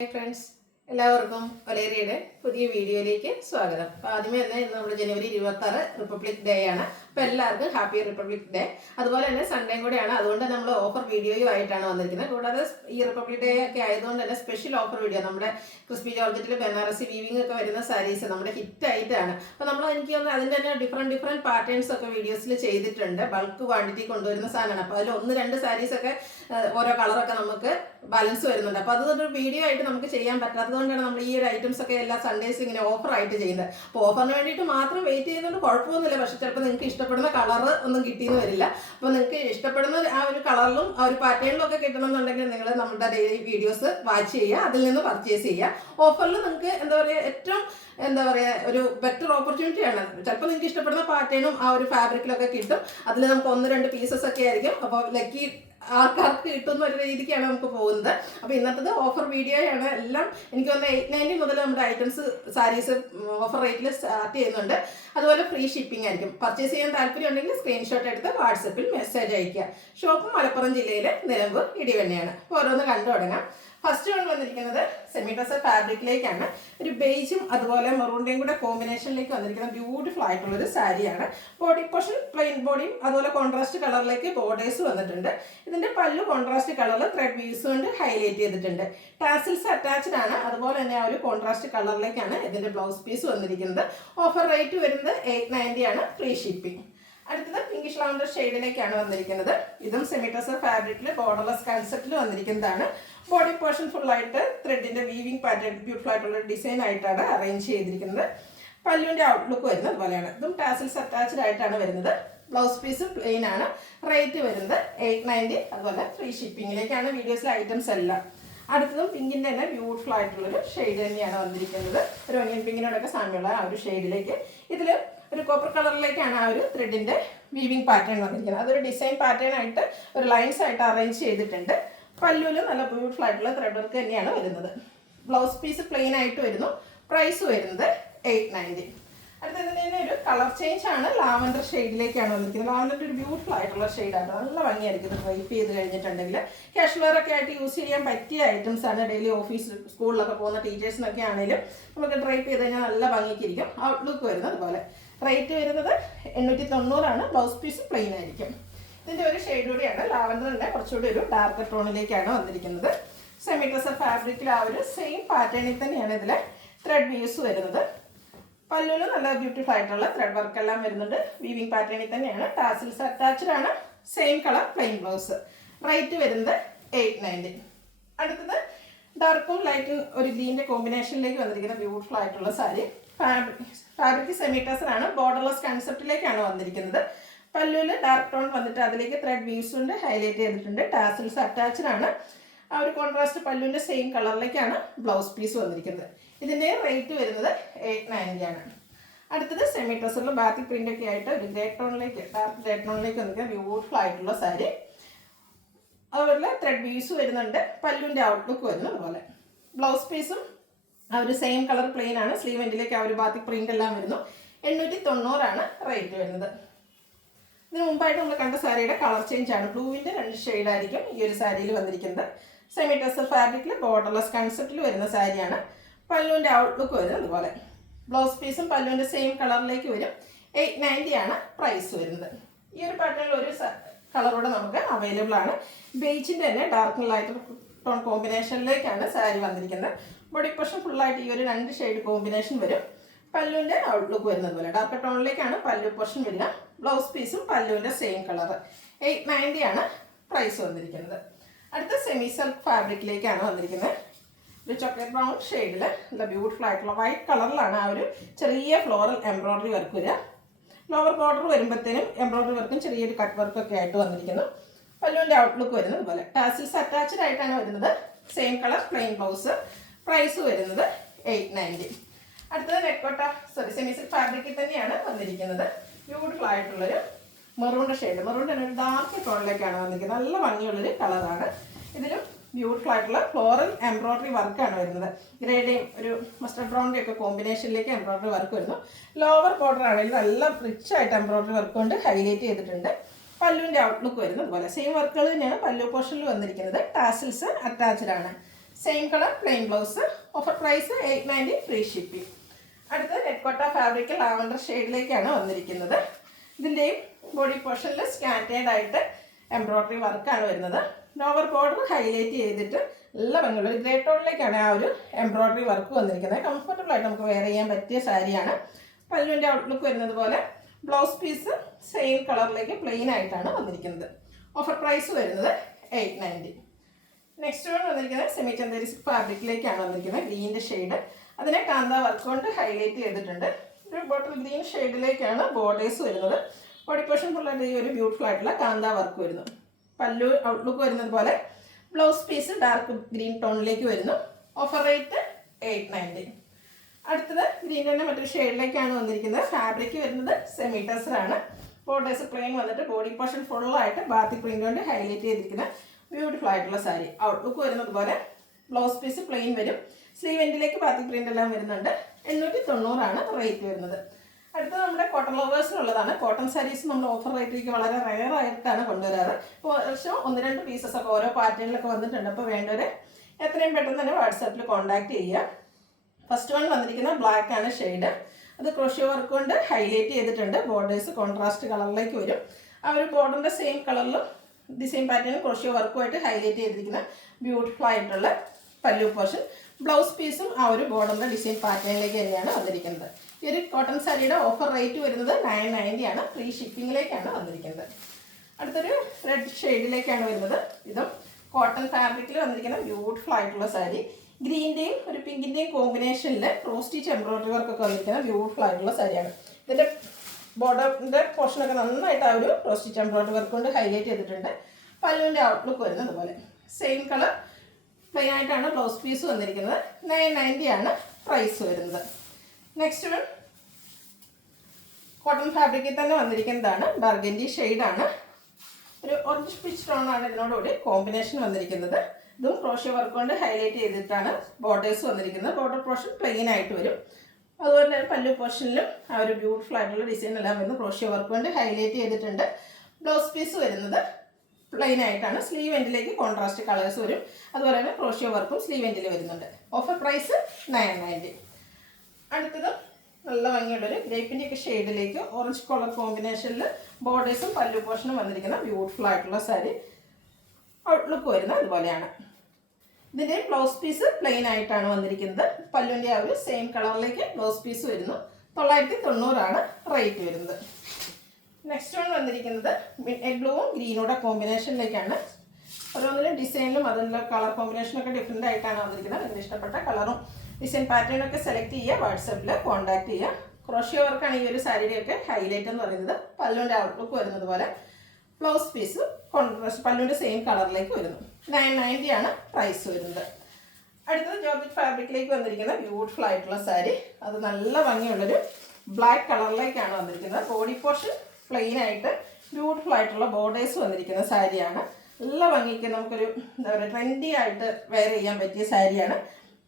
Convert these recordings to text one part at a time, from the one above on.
Hi friends, എല്ലാവർക്കും ഒലേറിയുടെ പുതിയ വീഡിയോയിലേക്ക് സ്വാഗതം. അപ്പോൾ ആദ്യമേ തന്നെ ഇന്ന് നമ്മുടെ ജനുവരി 26 റിപ്പബ്ലിക് ഡേ ആണ്. അപ്പോൾ എല്ലാവർക്കും ഹാപ്പി റിപ്പബ്ലിക് ഡേ. അതുപോലെ തന്നെ സൺഡേയും കൂടെയാണ്, അതുകൊണ്ട് നമ്മൾ ഓഫർ വീഡിയോയും ആയിട്ടാണ് വന്നിരിക്കുന്നത്. കൂടാതെ ഈ റിപ്പബ്ലിക് ഡേ ഒക്കെ ആയതുകൊണ്ട് തന്നെ സ്പെഷ്യൽ ഓഫർ വീഡിയോ നമ്മുടെ ക്രിസ്പി ജോർജറ്റിൽ ബനാറസി വീവിംഗ് ഒക്കെ വരുന്ന സാരീസ് നമ്മുടെ ഹിറ്റ് ആയിട്ടാണ്. അപ്പോൾ നമ്മൾ എനിക്ക് തോന്നുന്നു അതിൻ്റെ തന്നെ ഡിഫറെൻറ്റ് പാറ്റേൺസ് ഒക്കെ വീഡിയോസിൽ ചെയ്തിട്ടുണ്ട്. ബൾക്ക് ക്വാണ്ടിറ്റി കൊണ്ടുവരുന്ന സാധനമാണ്. അപ്പോൾ അതിൽ 1-2 സാരീസൊക്കെ ഓരോ കളറൊക്കെ നമുക്ക് ബാലൻസ് വരുന്നുണ്ട്. അപ്പോൾ അതൊരു വീഡിയോ ആയിട്ട് നമുക്ക് ചെയ്യാൻ പറ്റാത്തതുകൊണ്ടാണ് നമ്മൾ ഈ ഒരു ഐറ്റംസ് ഒക്കെ എല്ലാ സൺഡേസും ഇങ്ങനെ ഓഫർ ആയിട്ട് ചെയ്യുന്നത്. അപ്പോൾ ഓഫറിന് വേണ്ടിയിട്ട് മാത്രം വെയിറ്റ് ചെയ്യുന്നതുകൊണ്ട് കുഴപ്പമൊന്നുമില്ല. പക്ഷേ ചിലപ്പോൾ നിങ്ങൾക്ക് ഇഷ്ടപ്പെടുന്ന കളർ ഒന്നും കിട്ടിയെന്ന് വരില്ല. അപ്പോൾ നിങ്ങൾക്ക് ഇഷ്ടപ്പെടുന്ന ആ ഒരു കളറിലും ആ ഒരു പാറ്റേണിലും ഒക്കെ കിട്ടണമെന്നുണ്ടെങ്കിൽ നിങ്ങൾ നമ്മുടെ ഡെയിലി വീഡിയോസ് വാച്ച് ചെയ്യുക, അതിൽ നിന്ന് പർച്ചേസ് ചെയ്യുക. ഓഫറിൽ നിങ്ങൾക്ക് ഏറ്റവും ഒരു ബെറ്റർ ഓപ്പർച്യൂണിറ്റിയാണ്. ചിലപ്പോൾ നിങ്ങൾക്ക് ഇഷ്ടപ്പെടുന്ന പാറ്റേണും ആ ഒരു ഫാബ്രിക്കിലൊക്കെ കിട്ടും. അതിൽ നമുക്ക് 1-2 പീസസ് ഒക്കെ ആയിരിക്കും. അപ്പോൾ ലക്കി ആൾക്കാർക്ക് കിട്ടുന്ന ഒരു രീതിക്കാണ് നമുക്ക് പോകുന്നത്. അപ്പോൾ ഇന്നത്തെ ഓഫർ വീഡിയോയാണ്. എല്ലാം എനിക്ക് തോന്നുന്നത് 890 മുതൽ നമ്മുടെ ഐറ്റംസ് സാരീസ് ഓഫർ റേറ്റിൽ സ്റ്റാർട്ട് ചെയ്യുന്നുണ്ട്. അതുപോലെ ഫ്രീ ഷിപ്പിംഗ് ആയിരിക്കും. പർച്ചേസ് ചെയ്യാൻ താല്പര്യം ഉണ്ടെങ്കിൽ സ്ക്രീൻഷോട്ട് എടുത്ത് വാട്സപ്പിൽ മെസ്സേജ് അയയ്ക്കുക. ഷോപ്പ് മലപ്പുറം ജില്ലയിലെ നിലമ്പൂർ ഇടിവെണ്ണയാണ്. അപ്പോൾ ഓരോന്ന് കണ്ടു തുടങ്ങാം. ഫസ്റ്റ് വൺ വന്നിരിക്കുന്നത് സെമി ടസർ ഫാബ്രിക്കിലേക്കാണ്. ഒരു ബേജും അതുപോലെ മെറൂണിൻ്റെയും കൂടെ കോമ്പിനേഷനിലേക്ക് വന്നിരിക്കുന്ന ബ്യൂട്ടിഫുൾ ആയിട്ടുള്ളൊരു സാരിയാണ്. ബോഡി പോർഷൻ പ്ലെയിൻ ബോഡിയും അതുപോലെ കോൺട്രാസ്റ്റ് കളറിലേക്ക് ബോർഡേഴ്സ് വന്നിട്ടുണ്ട്. ഇതിൻ്റെ പല്ലു കോൺട്രാസ്റ്റ് കളറിൽ ത്രെഡ് വീവ്സ് കൊണ്ട് ഹൈലൈറ്റ് ചെയ്തിട്ടുണ്ട്. ടാസിൽസ് അറ്റാച്ച്ഡ് ആണ്. അതുപോലെ തന്നെ ആ ഒരു കോൺട്രാസ്റ്റ് കളറിലേക്കാണ് ഇതിൻ്റെ ബ്ലൗസ് പീസ് വന്നിരിക്കുന്നത്. ഓഫർ റേറ്റ് വരുന്നത് 890 ആണ്, ഫ്രീ ഷിപ്പിംഗ്. അടുത്തത് പിങ്കിഷ് ലാവൻഡർ ഷെയ്ഡിലേക്കാണ് വന്നിരിക്കുന്നത്. ഇതും സെമി ടസർ ഫാബ്രിക്കിൽ ബോർഡർലെസ് കൺസെപ്റ്റിൽ വന്നിരിക്കുന്നതാണ്. ബോഡി പോർഷൻ ഫുള്ളായിട്ട് ത്രെഡിൻ്റെ വീവിംഗ് പാറ്റേൺ ബ്യൂട്ടിഫുൾ ആയിട്ടുള്ള ഡിസൈൻ ആയിട്ടാണ് അറേഞ്ച് ചെയ്തിരിക്കുന്നത്. പല്ലുവിൻ്റെ ഔട്ട്ലുക്ക് വരുന്നത് അതുപോലെയാണ്. ഇതും ടാസിൽസ് അറ്റാച്ച്ഡ് ആയിട്ടാണ് വരുന്നത്. ബ്ലൗസ് പീസ് പ്ലെയിൻ ആണ്. റേറ്റ് വരുന്നത് 890, അതുപോലെ ഫ്രീ ഷിപ്പിങ്ങിലേക്കാണ് വീഡിയോസിലെ ഐറ്റംസ് എല്ലാം. അടുത്തതും പിങ്കിൻ്റെ തന്നെ ബ്യൂട്ടിഫുൾ ആയിട്ടുള്ളൊരു ഷെയ്ഡ് തന്നെയാണ് വന്നിരിക്കുന്നത്. ഒരു ഒനിയൻ പിങ്കിനോടൊക്കെ സാമ്യമുള്ള ആ ഒരു ഷെയ്ഡിലേക്ക്. ഇതിൽ ഒരു കോപ്പർ കളറിലേക്കാണ് ആ ഒരു ത്രെഡിൻ്റെ വീവിംഗ് പാറ്റേൺ വന്നിരിക്കുന്നത്. അതൊരു ഡിസൈൻ പാറ്റേൺ ആയിട്ട് ഒരു ലൈൻസ് ആയിട്ട് അറേഞ്ച് ചെയ്തിട്ടുണ്ട്. പല്ലുവിൽ നല്ല ബ്യൂട്ടിഫുൾ ആയിട്ടുള്ള ത്രെഡ് വർക്ക് തന്നെയാണ് വരുന്നത്. ബ്ലൗസ് പീസ് പ്ലെയിൻ ആയിട്ട് വരുന്നു. പ്രൈസ് വരുന്നത് 890. അടുത്തത് തന്നെ ഒരു കളർ ചേഞ്ച് ആണ്. ലാവൻഡർ ഷെയ്ഡിലേക്കാണ് വന്നിരിക്കുന്നത്. ലാവൻഡർ ഒരു ബ്യൂട്ടിഫുൾ ആയിട്ടുള്ള ഷെയ്ഡാണ്. നല്ല ഭംഗിയായിരിക്കും ഇത് ഡ്രൈപ്പ് ചെയ്ത് കഴിഞ്ഞിട്ടുണ്ടെങ്കിൽ. ക്യാഷ് വെയർ ഒക്കെ ആയിട്ട് യൂസ് ചെയ്യാൻ പറ്റിയ ഐറ്റംസ് ആണ്. ഡെയിലി ഓഫീസ് സ്കൂളിലൊക്കെ പോകുന്ന ടീച്ചേഴ്സിനൊക്കെ ആണെങ്കിലും നമുക്ക് ഡ്രൈപ്പ് ചെയ്ത് കഴിഞ്ഞാൽ നല്ല ഭംഗിക്കിരിക്കും. ഔട്ട്ലുക്ക് വരുന്നത് അതുപോലെ. റേറ്റ് വരുന്നത് 890 ആണ്. ബ്ലൗസ് പീസ് പ്ലെയിൻ ആയിരിക്കും. ഇതിൻ്റെ ഒരു ഷെയ്ഡ് കൂടിയാണ്. ലാവൻഡറിൻ്റെ കുറച്ചുകൂടി ഒരു ഡാർക്ക് ടോണിലേക്കാണ് വന്നിരിക്കുന്നത്. സെമി ടസർ ഫാബ്രിക്കിൽ ആ ഒരു സെയിം പാറ്റേണിൽ തന്നെയാണ് ഇതിലെ ത്രെഡ് വീവ്സ് വരുന്നത്. പല്ലുവിൽ നല്ല ബ്യൂട്ടിഫുൾ ആയിട്ടുള്ള ത്രെഡ് വർക്ക് എല്ലാം വരുന്നുണ്ട്. വീവിംഗ് പാറ്റേണിൽ തന്നെയാണ്. ടാസിൽസ് അറ്റാച്ച്ഡ് ആണ്. Same colour plain blouse. Rate വരുന്നത് 890. അടുത്തത് ഡാർക്കും ലൈറ്റും ഒരു ഗ്രീൻ്റെ കോമ്പിനേഷനിലേക്ക് വന്നിരിക്കുന്ന ബ്യൂട്ടിഫുൾ ആയിട്ടുള്ള സാരി. ഫാബ്രിക് സെമി ടസർ ആണ്. ബോർഡർലെസ് കൺസെപ്റ്റിലേക്കാണ് വന്നിരിക്കുന്നത്. പല്ലുവിൽ ഡാർക്ക് ടോൺ വന്നിട്ട് അതിലേക്ക് ത്രെഡ് വീവ്സ് കൊണ്ട് ഹൈലൈറ്റ് ചെയ്തിട്ടുണ്ട്. ടാസിൽസ് അറ്റാച്ച്ഡ് ആണ്. ആ ഒരു കോൺട്രാസ്റ്റ് പല്ലുവിൻ്റെ സെയിം കളറിലേക്കാണ് ബ്ലൗസ് പീസ് വന്നിരിക്കുന്നത്. ഇതിൻ്റെ റേറ്റ് വരുന്നത് 890 ആണ്. അടുത്തത് സെമി ടസറിൽ ബാത്തിക് പ്രിൻ്റ് ഒക്കെ ആയിട്ട് ഒരു ഗ്രേ ടോണിലേക്ക് ഡാർക്ക് ഗ്രേ ടോണിലേക്ക് വന്നിരിക്കുന്ന ബ്യൂട്ടിഫുൾ ആയിട്ടുള്ള സാരി. അതുപോലെ ത്രെഡ് വീവ്സ് വരുന്നുണ്ട്. പല്ലുവിൻ്റെ ഔട്ട്ലുക്ക് വരുന്നു അതുപോലെ. ബ്ലൗസ് പീസും ആ ഒരു സെയിം കളർ പ്ലെയിൻ ആണ്. സ്ലീവ് എൻഡിലേക്ക് ആ ഒരു ബാത്തിക് പ്രിൻ്റ് എല്ലാം വരുന്നു. 890 ആണ് റേറ്റ് വരുന്നത്. ഇതിന് മുമ്പായിട്ട് നമ്മൾ കണ്ട സാരിയുടെ കളർ ചേഞ്ച് ആണ്. ബ്ലൂവിൻ്റെ 2 ഷെയ്ഡായിരിക്കും ഈ ഒരു സാരിയിൽ വന്നിരിക്കുന്നത്. സെമി ടസർ ഫാബ്രിക്കിൽ ബോർഡർലെസ് കൺസെപ്റ്റിൽ വരുന്ന സാരിയാണ്. പല്ലുവിൻ്റെ ഔട്ട്ലുക്ക് വരുന്നത് അതുപോലെ. ബ്ലൗസ് പീസും പല്ലുവിൻ്റെ സെയിം കളറിലേക്ക് വരും. 890 ആണ് പ്രൈസ് വരുന്നത്. ഈ ഒരു പാറ്റേണിൽ ഒരു കളറോടെ നമുക്ക് അവൈലബിൾ ആണ്. ബേജിൻ്റെ തന്നെ ഡാർക്ക് ലൈറ്റ് ടോൺ കോമ്പിനേഷനിലേക്കാണ് സാരി വന്നിരിക്കുന്നത്. ബോഡി പോർഷൻ ഫുള്ളായിട്ട് ഈ ഒരു 2 ഷെയ്ഡ് കോമ്പിനേഷൻ വരും. പല്ലുവിൻ്റെ ഔട്ട്ലുക്ക് വരുന്നത് പോലെ ഡാർക്ക് ടോണിലേക്കാണ് പല്ലു പോർഷൻ വരിക. ബ്ലൗസ് പീസും പല്ലുവിൻ്റെ സെയിം കളർ. 890 ആണ് പ്രൈസ് വന്നിരിക്കുന്നത്. അടുത്ത സെമി സിൽക്ക് ഫാബ്രിക്കിലേക്കാണ് വന്നിരിക്കുന്നത്. ഒരു ചോക്ലേറ്റ് ബ്രൗൺ ഷെയ്ഡിൽ നല്ല ബ്യൂട്ടിഫുൾ ആയിട്ടുള്ള വൈറ്റ് കളറിലാണ് ആ ഒരു ചെറിയ ഫ്ലോറൽ എംബ്രോയ്ഡറി വർക്ക് വരിക. ലോവർ ബോർഡർ വരുമ്പോഴത്തേനും എംബ്രോയ്ഡറി വർക്കും ചെറിയൊരു കട്ട് വർക്കൊക്കെ ആയിട്ട് വന്നിരിക്കുന്നു. പല്ലുവിൻ്റെ ഔട്ട്ലുക്ക് വരുന്നത് പോലെ. ടാസിൽസ് അറ്റാച്ച്ഡ് ആയിട്ടാണ് വരുന്നത്. Same colour plain blouse. Price വരുന്നത് 890. അടുത്തത് സെമി സിൽക്ക് ഫാബ്രിക്കിൽ തന്നെയാണ് വന്നിരിക്കുന്നത്. ബ്യൂട്ടിഫുൾ ആയിട്ടുള്ളൊരു മെറൂണിൻ്റെ ഷെയ്ഡ്. മെറൂണിൻ്റെ ഒരു ഡാർക്ക് ടോണിലേക്കാണ് വന്നിരിക്കുന്നത്. നല്ല ഭംഗിയുള്ളൊരു കളറാണ്. ഇതിലും ബ്യൂട്ടിഫുൾ ആയിട്ടുള്ള ഫ്ലോറൽ എംബ്രോയ്ഡറി വർക്കാണ് വരുന്നത്. ഗ്രേഡേയും ഒരു മസ്റ്റർഡ് ബ്രൗണിൻ്റെ ഒക്കെ കോമ്പിനേഷനിലേക്ക് എംബ്രോയ്ഡറി വർക്ക് വരുന്നു. ലോവർ ബോർഡർ ആണെങ്കിൽ നല്ല റിച്ച് ആയിട്ട് എംബ്രോയ്ഡറി വർക്ക് കൊണ്ട് ഹൈലൈറ്റ് ചെയ്തിട്ടുണ്ട്. പല്ലുവിൻ്റെ ഔട്ട്ലുക്ക് വരുന്നത് അതുപോലെ. സെയിം വർക്കുകൾ തന്നെയാണ് പല്ലു പോർഷനിൽ വന്നിരിക്കുന്നത്. ടാസിൽസ് അറ്റാച്ച്ഡ് ആണ്. Same colour plain blouse. Offer price 890 free shipping. അടുത്ത നെറ്റ്കോട്ട ഫാബ്രിക് ലാവൻഡർ ഷെയ്ഡിലേക്കാണ് വന്നിരിക്കുന്നത്. ഇതിൻ്റെയും ബോഡി പോർഷനിൽ സ്കാറ്റേഡ് ആയിട്ട് എംബ്രോയ്ഡറി വർക്കാണ് വരുന്നത്. ലോവർ ബോർഡർ ഹൈലൈറ്റ് ചെയ്തിട്ട് നല്ല ഭംഗിയുള്ള ഒരു ഗ്രേ ടോണിലേക്കാണ് ആ ഒരു എംബ്രോയ്ഡറി വർക്ക് വന്നിരിക്കുന്നത്. കംഫർട്ടബിൾ ആയിട്ട് നമുക്ക് വെയർ ചെയ്യാൻ പറ്റിയ സാരിയാണ്. പല്ലുവിൻ്റെ ഔട്ട്ലുക്ക് വരുന്നത് പോലെ ബ്ലൗസ് പീസ് സെയിം കളറിലേക്ക് പ്ലെയിൻ ആയിട്ടാണ് വന്നിരിക്കുന്നത്. ഓഫർ പ്രൈസ് വരുന്നത് 890. നെക്സ്റ്റ് വൺ വന്നിരിക്കുന്നത് സെമി ചന്ദേരി ഫാബ്രിക്കിലേക്കാണ് വന്നിരിക്കുന്നത്. ഗ്രീൻ്റെ ഷെയ്ഡ്, അതിനെ കാന്ത വർക്ക് കൊണ്ട് ഹൈലൈറ്റ് ചെയ്തിട്ടുണ്ട്. ഒരു ബോട്ടിൽ ഗ്രീൻ ഷെയ്ഡിലേക്കാണ് ബോർഡേഴ്സ് വരുന്നത്. ബോഡി പോർഷൻ ഫുള്ളായിട്ട് ഈ ഒരു ബ്യൂട്ടിഫുൾ ആയിട്ടുള്ള കാന്ത വർക്ക് വരുന്നു. പല്ലു ഔട്ട്ലുക്ക് വരുന്നത് പോലെ ബ്ലൗസ് പീസ് ഡാർക്ക് ഗ്രീൻ ടോണിലേക്ക് വരുന്നു. Offer rate 890. അടുത്തത് ഗ്രീൻ തന്നെ മറ്റൊരു ഷെയ്ഡിലേക്കാണ് വന്നിരിക്കുന്നത്. ഫാബ്രിക് വരുന്നത് സെമി ടെസറാണ്. ബോർഡേഴ്സ് പ്ലെയിൻ വന്നിട്ട് ബോഡി പോർഷൻ ഫുള്ളായിട്ട് ബാത്തിക് പ്രിന്റ് കൊണ്ട് ഹൈലൈറ്റ് ചെയ്തിരിക്കുന്ന ബ്യൂട്ടിഫുൾ ആയിട്ടുള്ള സാരി. ഔട്ട്ലുക്ക് വരുന്നത് പോലെ ബ്ലൗസ് പീസ് പ്ലെയിൻ വരും. സ്ലീവ് എൻഡിലേക്ക് ബാത്തിക് പ്രിന്റ് എല്ലാം വരുന്നുണ്ട്. 890 റേറ്റ് വരുന്നത്. അടുത്തത് നമ്മുടെ കോട്ടൺ ലവേഴ്സിനുള്ളതാണ്. കോട്ടൺ സാരീസ് നമ്മൾ ഓഫർ റേറ്റിലേക്ക് വളരെ റെയർ ആയിട്ടാണ് കൊണ്ടുവരാറ്. ഇപ്പോൾ വർഷം 1-2 പീസസ് ഒക്കെ ഓരോ പാറ്റേണിലൊക്കെ വന്നിട്ടുണ്ട്. അപ്പോൾ വേണ്ടവരെ എത്രയും പെട്ടെന്ന് തന്നെ വാട്സാപ്പിൽ കോൺടാക്ട് ചെയ്യുക. ഫസ്റ്റ് വൺ വന്നിരിക്കുന്ന ബ്ലാക്ക് ആണ് ഷെയ്ഡ്. അത് ക്രോഷ്യോ വർക്ക് കൊണ്ട് ഹൈലൈറ്റ് ചെയ്തിട്ടുണ്ട്. ബോർഡേഴ്സ് കോൺട്രാസ്റ്റ് കളറിലേക്ക് വരും. ആ ഒരു ബോർഡറിൻ്റെ സെയിം കളറിലും ഡിസൈൻ പാറ്റേണും ക്രോഷ്യോ വർക്കുമായിട്ട് ഹൈലൈറ്റ് ചെയ്തിരിക്കുന്ന ബ്യൂട്ടിഫുൾ ആയിട്ടുള്ള പല്ലു പോർഷൻ. ബ്ലൗസ് പീസും ആ ഒരു ബോർഡറിൻ്റെ ഡിസൈൻ പാറ്റേണിലേക്ക് തന്നെയാണ് വന്നിരിക്കുന്നത്. ഈ ഒരു കോട്ടൺ സാരിയുടെ ഓഫർ റേറ്റ് വരുന്നത് 990 ഫ്രീ ഷിപ്പിങ്ങിലേക്കാണ് വന്നിരിക്കുന്നത്. അടുത്തൊരു റെഡ് ഷെയ്ഡിലേക്കാണ് വരുന്നത്. ഇതും കോട്ടൺ ഫാബ്രിക്കിൽ വന്നിരിക്കുന്ന ബ്യൂട്ടിഫുൾ ആയിട്ടുള്ള സാരി. ഗ്രീൻ്റെയും ഒരു പിങ്കിൻ്റെയും കോമ്പിനേഷനിൽ ക്രോസ് സ്റ്റിച്ച് എംബ്രോയ്ഡറി വർക്കൊക്കെ വന്നിരിക്കുന്ന ബ്യൂട്ടിഫുൾ ആയിട്ടുള്ള സാരിയാണ്. ഇതിൻ്റെ ബോർഡറിൻ്റെ പോർഷനൊക്കെ നന്നായിട്ട് ആ ഒരു ക്രോസ് സ്റ്റിച്ച് എംബ്രോയ്ഡറി വർക്ക് കൊണ്ട് ഹൈലൈറ്റ് ചെയ്തിട്ടുണ്ട്. പല്ലുവിൻ്റെ ഔട്ട്ലുക്ക് വരുന്നത് പോലെ സെയിം കളർ പ്ലെയിൻ ആയിട്ടാണ് ബ്ലൗസ് പീസ് വന്നിരിക്കുന്നത്. 990 പ്രൈസ് വരുന്നത്. നെക്സ്റ്റ് വൺ കോട്ടൺ ഫാബ്രിക്കിൽ തന്നെ വന്നിരിക്കുന്നതാണ്. ബർഗൻഡി ഷെയ്ഡാണ്. ഒരു ഓറഞ്ച് പിച്ച് ടോണാണ് ഇതിനോടുകൂടി കോമ്പിനേഷൻ വന്നിരിക്കുന്നത്. ഇതും ക്രോഷ്യോ വർക്ക് കൊണ്ട് ഹൈലൈറ്റ് ചെയ്തിട്ടാണ് ബോർഡേഴ്സ് വന്നിരിക്കുന്നത്. ബോർഡർ പോർഷൻ പ്ലെയിൻ ആയിട്ട് വരും. അതുപോലെ തന്നെ പല്ലു പോർഷനിലും ആ ഒരു ബ്യൂട്ടിഫുൾ ആയിട്ടുള്ള ഡിസൈൻ എല്ലാം വരുന്നു. ക്രോഷ്യോ വർക്ക് കൊണ്ട് ഹൈലൈറ്റ് ചെയ്തിട്ടുണ്ട്. ബ്ലൗസ് പീസ് വരുന്നത് പ്ലെയിൻ ആയിട്ടാണ്. സ്ലീവ് എൻഡിലേക്ക് കോൺട്രാസ്റ്റ് കളേഴ്സ് വരും. അതുപോലെ തന്നെ ക്രോഷ്യോ വർക്കും സ്ലീവ് എൻഡിൽ വരുന്നുണ്ട്. Offer price 990. അടുത്തത് നല്ല ഭംഗിയുള്ളൊരു ഗ്രേപ്പിൻ്റെ ഒക്കെ ഷെയ്ഡിലേക്ക് ഓറഞ്ച് കളർ കോമ്പിനേഷനിൽ ബോർഡേഴ്സും പല്ലു പോർഷനും വന്നിരിക്കുന്ന ബ്യൂട്ടിഫുൾ ആയിട്ടുള്ള സാരി. ഔട്ട്ലുക്ക് വരുന്നത് അതുപോലെയാണ്. ഇതിൻ്റെ ബ്ലൗസ് പീസ് പ്ലെയിൻ ആയിട്ടാണ് വന്നിരിക്കുന്നത്. പല്ലുവിൻ്റെ ആ ഒരു സെയിം കളറിലേക്ക് ബ്ലൗസ് പീസ് വരുന്നു. 990 റേറ്റ് വരുന്നത്. നെക്സ്റ്റ് വൺ വന്നിരിക്കുന്നത് മിഡ് ബ്ലൂവും ഗ്രീനൂടെ കോമ്പിനേഷനിലേക്കാണ്. ഓരോന്നിലും ഡിസൈനിലും അതിൻ്റെ കളർ കോമ്പിനേഷനൊക്കെ ഡിഫറെൻ്റ് ആയിട്ടാണ് വന്നിരിക്കുന്നത്. നിങ്ങൾക്ക് ഇഷ്ടപ്പെട്ട കളറും ഡിസൈൻ പാറ്റേണൊക്കെ സെലക്ട് ചെയ്യുക. വാട്സാപ്പിൽ കോൺടാക്ട് ചെയ്യുക. ക്രോഷ്യോ വർക്കാണ് ഈ ഒരു സാരിയുടെയൊക്കെ ഹൈലൈറ്റ് എന്ന് പറയുന്നത്. പല്ലുവിൻ്റെ ഔട്ട്ലുക്ക് വരുന്നത് പോലെ ബ്ലൗസ് പീസ് കോൺട്രാസ്റ്റ് പല്ലുവിൻ്റെ സെയിം കളറിലേക്ക് വരുന്നു. 990 പ്രൈസ് വരുന്നത്. അടുത്തത് ജോർജറ്റ് ഫാബ്രിക്കിലേക്ക് വന്നിരിക്കുന്ന ബ്യൂട്ടിഫുൾ ആയിട്ടുള്ള സാരി. അത് നല്ല ഭംഗിയുള്ളൊരു ബ്ലാക്ക് കളറിലേക്കാണ് വന്നിരിക്കുന്നത്. ബോഡി പോർഷൻ പ്ലെയിൻ ആയിട്ട് ബ്യൂട്ടിഫുൾ ആയിട്ടുള്ള ബോർഡേഴ്സ് വന്നിരിക്കുന്ന സാരിയാണ്. നല്ല ഭംഗിക്ക് നമുക്കൊരു എന്താ പറയുക ട്രെൻഡി ആയിട്ട് വെയർ ചെയ്യാൻ പറ്റിയ സാരിയാണ്.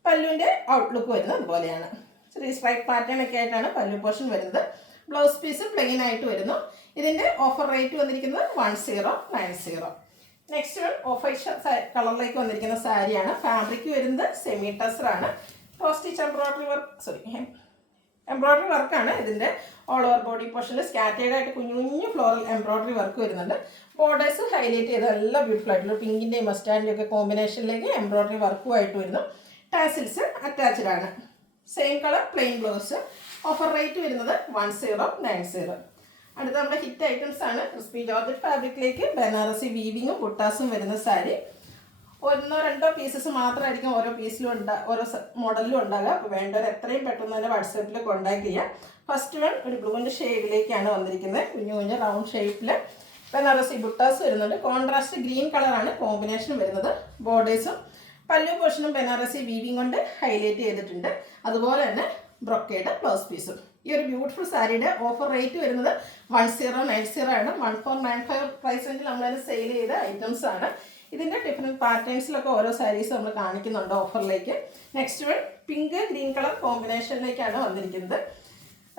പല്ലുവിൻ്റെ ഔട്ട്ലുക്ക് വരുന്നത് അതുപോലെയാണ്. ചെറിയ സ്ട്രൈപ്പ് പാറ്റേൺ ഒക്കെ ആയിട്ടാണ് പല്ലു പോർഷൻ വരുന്നത്. ബ്ലൗസ് പീസ് പ്ലെയിൻ ആയിട്ട് വരുന്നു. ഇതിൻ്റെ ഓഫർ റേറ്റ് വന്നിരിക്കുന്നത് 1090. നെക്സ്റ്റ് വൺ ഓഫ് വൈറ്റ് കളറിലേക്ക് വന്നിരിക്കുന്ന സാരിയാണ്. ഫാബ്രിക് വരുന്നത് സെമി ടെസറാണ്. ക്രോസ് സ്റ്റിച്ച് എംബ്രോയ്ഡറി വർക്കാണ് ഇതിൻ്റെ. ഓൾ ഓവർ ബോഡി പോർഷനിൽ സ്കാറ്റേഡ് ആയിട്ട് കുഞ്ഞു കുഞ്ഞു ഫ്ലോറൽ എംബ്രോയ്ഡറി വർക്ക് വരുന്നുണ്ട്. ബോർഡേഴ്സ് ഹൈലൈറ്റ് ചെയ്ത് നല്ല ബ്യൂട്ടിഫുൾ ആയിട്ടുള്ള പിങ്കിൻ്റെയും മസ്റ്റാൻഡിൻ്റെയും ഒക്കെ കോമ്പിനേഷനിലേക്ക് എംബ്രോയ്ഡറി വർക്കുമായിട്ട് വരുന്നു. ടാസിൽസ് അറ്റാച്ച്ഡ് ആണ്. Same colour plain blouse. Offer rate വരുന്നത് 1090. അടുത്ത നമ്മുടെ ഹിറ്റ് ഐറ്റംസ് ആണ്. ക്രിസ്പി ജോർജറ്റ് ഫാബ്രിക്കിലേക്ക് ബനാറസി വീവിങ്ങും ബുട്ടാസും വരുന്ന സാരി. 1-2 പീസസ് മാത്രമായിരിക്കും ഓരോ പീസിലും ഓരോ മോഡലിലും ഉണ്ടാകുക. അപ്പോൾ വേണ്ടവർ എത്രയും പെട്ടെന്ന് തന്നെ വാട്സാപ്പിൽ കോൺടാക്ട് ചെയ്യുക. ഫസ്റ്റ് വൺ ഒരു ബ്ലൂവിൻ്റെ ഷെയ്ഡിലേക്കാണ് വന്നിരിക്കുന്നത്. കുഞ്ഞു കുഞ്ഞു റൗണ്ട് ഷേപ്പിൽ ബനാറസി ബുട്ടാസ് വരുന്നുണ്ട്. കോൺട്രാസ്റ്റ് ഗ്രീൻ കളറാണ് കോമ്പിനേഷൻ വരുന്നത്. ബോർഡേഴ്സും പല്ലു പോർഷനും ബനാറസി വീവിങ് കൊണ്ട് ഹൈലൈറ്റ് ചെയ്തിട്ടുണ്ട്. അതുപോലെ തന്നെ ബ്രൊക്കേഡ് ബ്ലൗസ് പീസും. ഈ ഒരു ബ്യൂട്ടിഫുൾ സാരിയുടെ ഓഫർ റേറ്റ് വരുന്നത് 1090 1495 പ്രൈസ് റേഞ്ചിൽ നമ്മളതിന് സെയിൽ ചെയ്ത ഐറ്റംസ് ആണ്. ഇതിൻ്റെ ഡിഫറെൻറ്റ് പാറ്റേൺസിലൊക്കെ ഓരോ സാരീസ് നമ്മൾ കാണിക്കുന്നുണ്ട് ഓഫറിലേക്ക്. Next one pink green colour കോമ്പിനേഷനിലേക്കാണ് വന്നിരിക്കുന്നത്.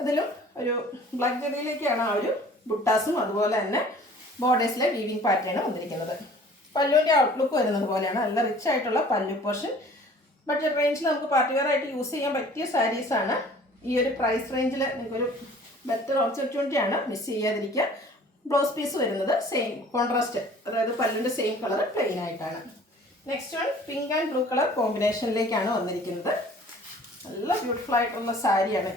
അതിലും ഒരു ബ്ലാക്ക് ജെറിയിലേക്കാണ് ആ ഒരു ബുട്ടാസും അതുപോലെ തന്നെ ബോർഡേഴ്സിലെ വീവിങ് പാറ്റേൺ വന്നിരിക്കുന്നത്. പല്ലുവിൻ്റെ ഔട്ട്ലുക്ക് വരുന്നത് പോലെയാണ്. നല്ല റിച്ച് ആയിട്ടുള്ള പല്ലു പോർഷൻ. ബഡ്ജറ്റ് റേഞ്ചിൽ നമുക്ക് പാർട്ടി വെയർ ആയിട്ട് യൂസ് ചെയ്യാൻ പറ്റിയ സാരീസാണ്. ഈ ഒരു പ്രൈസ് റേഞ്ചിൽ നിങ്ങൾക്കൊരു ബെറ്റർ ഓപ്പർച്യൂണിറ്റിയാണ്, മിസ് ചെയ്യാതിരിക്കുക. ബ്ലൗസ് പീസ് വരുന്നത് സെയിം കോൺട്രാസ്റ്റ്, അതായത് പല്ലിൻ്റെ സെയിം കളർ പ്ലെയിൻ ആയിട്ടാണ്. Next one pink and blue colour കോമ്പിനേഷനിലേക്കാണ് വന്നിരിക്കുന്നത്. നല്ല ബ്യൂട്ടിഫുൾ ആയിട്ടുള്ള സാരിയാണ്.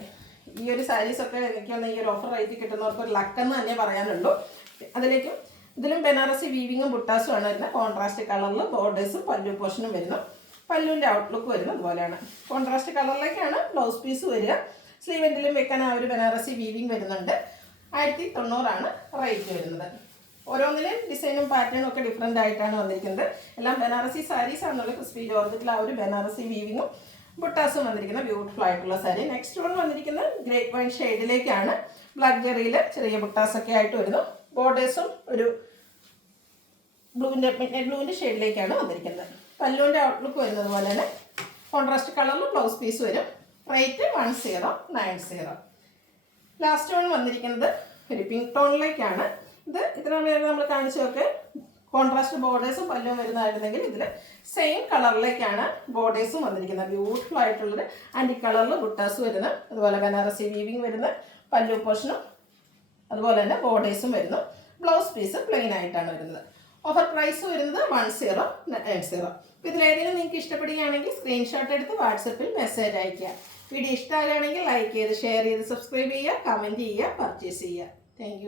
ഈ ഒരു സാരീസൊക്കെ എനിക്കൊന്ന് ഈ ഒരു ഓഫർ റേറ്റ് കിട്ടുന്നവർക്ക് ഒരു ലക്കെന്ന് തന്നെ പറയാനുള്ളൂ. അതിലേക്കും ഇതിലും ബനാറസി വീവിങ്ങും ബുട്ടാസും ആണ് വരുന്നത്. കോൺട്രാസ്റ്റ് കളറിൽ ബോർഡേഴ്സും പല്ലു പോർഷനും വരുന്നു. പല്ലുവിൻ്റെ ഔട്ട്ലുക്ക് വരുന്നത് അതുപോലെയാണ്. കോൺട്രാസ്റ്റ് കളറിലേക്കാണ് ബ്ലൗസ് പീസ് വരിക. സ്ലീവ് എൻഡിലും വെക്കാൻ ആ ഒരു ബനാറസി വീവിങ് വരുന്നുണ്ട്. 1090 റേറ്റ് വരുന്നത്. ഓരോന്നിലും ഡിസൈനും പാറ്റേണും ഒക്കെ ഡിഫറെൻ്റ് ആയിട്ടാണ് വന്നിരിക്കുന്നത്. എല്ലാം ബനാറസി സാരീസ് ആണെന്നുള്ള ക്രിസ്പി ജോർജറ്റിൽ ആ ഒരു ബനാറസി വീവിങ്ങും ബുട്ടാസും വന്നിരിക്കുന്ന ബ്യൂട്ടിഫുൾ ആയിട്ടുള്ള സാരി. നെക്സ്റ്റ് വൺ വന്നിരിക്കുന്നത് ഗ്രേപ്പ് വൈൻ ഷെയ്ഡിലേക്കാണ്. ബ്ലാക്ക് ജെറിയിൽ ചെറിയ ബുട്ടാസൊക്കെ ആയിട്ട് വരുന്നു. ബോർഡേഴ്സും ഒരു ബ്ലൂവിൻ്റെ ഷെയ്ഡിലേക്കാണ് വന്നിരിക്കുന്നത്. പല്ലുവിൻ്റെ ഔട്ട്ലുക്ക് വരുന്നത് പോലെ തന്നെ കോൺട്രാസ്റ്റ് കളറിൽ ബ്ലൗസ് പീസ് വരും. റേറ്റ് 1090. ലാസ്റ്റ് വൺ വന്നിരിക്കുന്നത് ഒരു പിങ്ക് ടോണിലേക്കാണ്. ഇത് ഇത്ര നേരം നമ്മൾ കാണിച്ചതൊക്കെ കോൺട്രാസ്റ്റ് ബോർഡേഴ്സും പല്ലും വരുന്നതായിരുന്നെങ്കിൽ ഇതിൽ സെയിം കളറിലേക്കാണ് ബോർഡേഴ്സും വന്നിരിക്കുന്നത്. ബ്യൂട്ടിഫുൾ ആയിട്ടുള്ളത് ആൻറ്റി കളറിൽ ബുട്ടാസ് വരുന്നത്, അതുപോലെ ബനാറസി വീവിങ് വരുന്ന പല്ലു പോർഷനും അതുപോലെ തന്നെ ബോർഡേഴ്സും വരുന്നു. ബ്ലൗസ് പീസ് പ്ലെയിൻ ആയിട്ടാണ് വരുന്നത്. ഓഫർ പ്രൈസ് വരുന്നത് 1090. അപ്പോൾ ഇതിലേതെങ്കിലും നിങ്ങൾക്ക് ഇഷ്ടപ്പെടുകയാണെങ്കിൽ സ്ക്രീൻഷോട്ട് എടുത്ത് വാട്സപ്പിൽ മെസ്സേജ് അയയ്ക്കുക. വീഡിയോ ഇഷ്ടമാകുകയാണെങ്കിൽ ലൈക്ക് ചെയ്ത് ഷെയർ ചെയ്ത് സബ്സ്ക്രൈബ് ചെയ്യുക, കമൻറ്റ് ചെയ്യുക, പർച്ചേസ് ചെയ്യുക. താങ്ക്